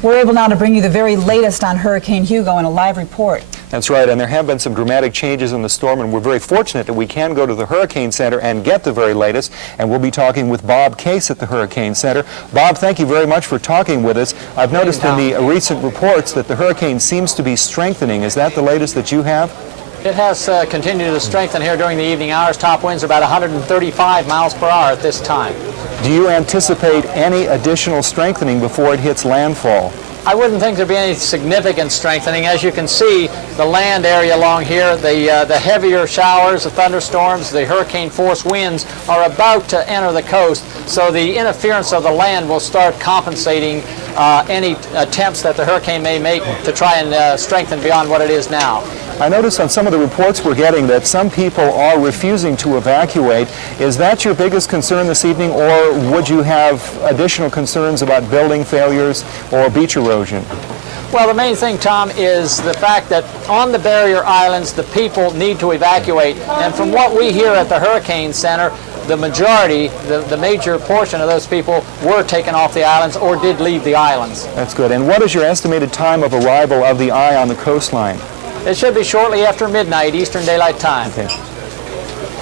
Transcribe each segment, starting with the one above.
We're able now to bring you the very latest on Hurricane Hugo in a live report. That's right, and there have been some dramatic changes in the storm, and we're very fortunate that we can go to the Hurricane Center and get the very latest, and we'll be talking with Bob Case at the Hurricane Center. Bob, thank you very much for talking with us. I've noticed in the recent reports that the hurricane seems to be strengthening. Is that the latest that you have? It has continued to strengthen here during the evening hours. Top winds are about 135 miles per hour at this time. Do you anticipate any additional strengthening before it hits landfall? I wouldn't think there'd be any significant strengthening. As you can see, the land area along here, the heavier showers, the thunderstorms, the hurricane force winds are about to enter the coast, so the interference of the land will start compensating any attempts that the hurricane may make to try and strengthen beyond what it is now. I noticed on some of the reports we're getting that some people are refusing to evacuate. Is that your biggest concern this evening, or would you have additional concerns about building failures or beach erosion? Well, the main thing, Tom, is the fact that on the barrier islands, the people need to evacuate. And from what we hear at the Hurricane Center, the majority, the major portion of those people were taken off the islands or did leave the islands. That's good. And what is your estimated time of arrival of the eye on the coastline? It should be shortly after midnight, Eastern Daylight Time. Okay.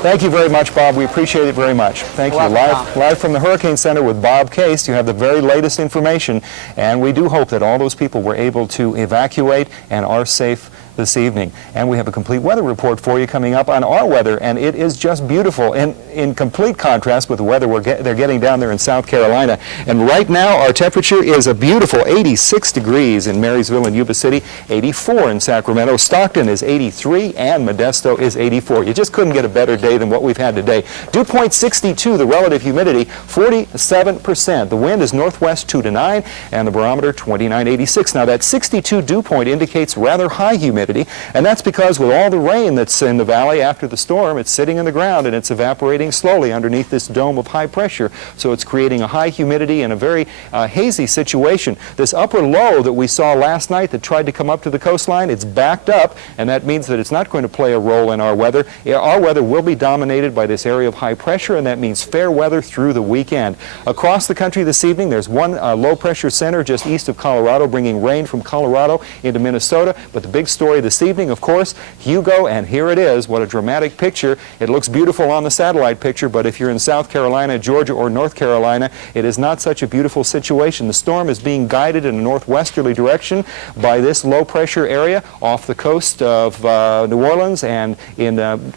Thank you very much, Bob. We appreciate it very much. Thank you. Live from the Hurricane Center with Bob Case. You have the very latest information, and we do hope that all those people were able to evacuate and are safe this evening. And we have a complete weather report for you coming up on our weather, and it is just beautiful in complete contrast with the weather they're getting down there in South Carolina. And right now our temperature is a beautiful 86 degrees in Marysville and Yuba City, 84 in Sacramento, Stockton is 83, and Modesto is 84. You just couldn't get a better day than what we've had today. Dew point 62, the relative humidity 47%. The wind is northwest 2 to 9, and the barometer 29.86. Now that 62 dew point indicates rather high humidity. And that's because with all the rain that's in the valley after the storm, it's sitting in the ground and it's evaporating slowly underneath this dome of high pressure. So it's creating a high humidity and a very hazy situation. This upper low that we saw last night that tried to come up to the coastline, it's backed up, and that means that it's not going to play a role in our weather. Our weather will be dominated by this area of high pressure, and that means fair weather through the weekend. Across the country this evening, there's one low pressure center just east of Colorado, bringing rain from Colorado into Minnesota. But the big story this evening, of course, Hugo, and here it is. What a dramatic picture. It looks beautiful on the satellite picture, but if you're in South Carolina, Georgia, or North Carolina, it is not such a beautiful situation. The storm is being guided in a northwesterly direction by this low pressure area off the coast of New Orleans and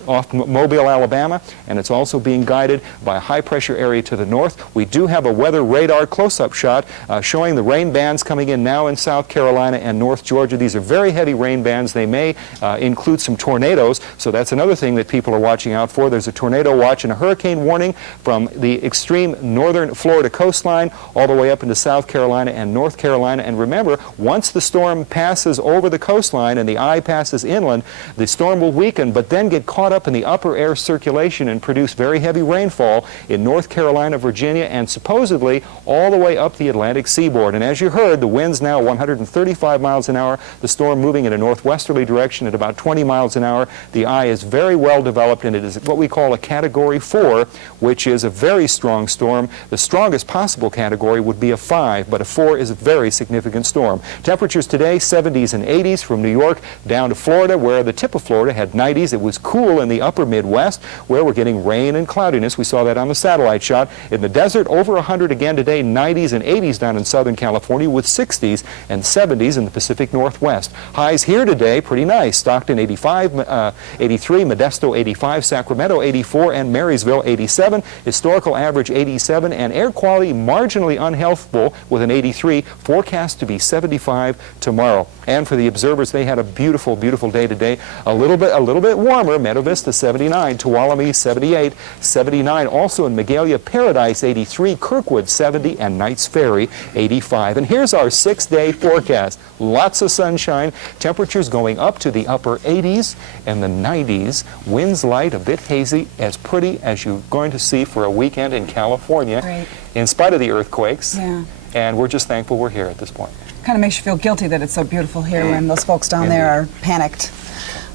off Mobile, Alabama, and it's also being guided by a high pressure area to the north. We do have a weather radar close-up shot showing the rain bands coming in now in South Carolina and North Georgia. These are very heavy rain bands. They may include some tornadoes, so that's another thing that people are watching out for. There's a tornado watch and a hurricane warning from the extreme northern Florida coastline all the way up into South Carolina and North Carolina. And remember, once the storm passes over the coastline and the eye passes inland, the storm will weaken but then get caught up in the upper air circulation and produce very heavy rainfall in North Carolina, Virginia, and supposedly all the way up the Atlantic seaboard. And as you heard, the winds now 135 miles an hour, the storm moving in a northwesterly direction at about 20 miles an hour. The eye is very well developed, and it is what we call a Category 4, which is a very strong storm. The strongest possible category would be a 5, but a 4 is a very significant storm. Temperatures today, 70s and 80s from New York down to Florida, where the tip of Florida had 90s. It was cool in the upper Midwest, where we're getting rain and cloudiness. We saw that on the satellite shot. In the desert, over 100 again today, 90s and 80s down in Southern California, with 60s and 70s in the Pacific Northwest. Highs here today, pretty nice. Stockton 85, 83, Modesto 85, Sacramento 84, and Marysville 87. Historical average 87, and air quality marginally unhealthful with an 83. Forecast to be 75 tomorrow. And for the observers, they had a beautiful, beautiful day today. A little bit warmer. Meadow Vista 79, Tuolumne 78, 79. Also in Magalia, Paradise 83, Kirkwood 70, and Knights Ferry 85. And here's our 6-day forecast. Lots of sunshine. Temperatures going up to the upper 80s and the 90s. Winds light, a bit hazy, as pretty as you're going to see for a weekend in California, right, in spite of the earthquakes. Yeah. And we're just thankful we're here at this point. Kind of makes you feel guilty that it's so beautiful here when those folks down there are panicked.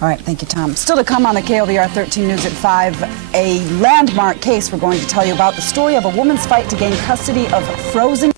All right, thank you, Tom. Still to come on the KOVR-13 News at 5, a landmark case we're going to tell you about, the story of a woman's fight to gain custody of frozen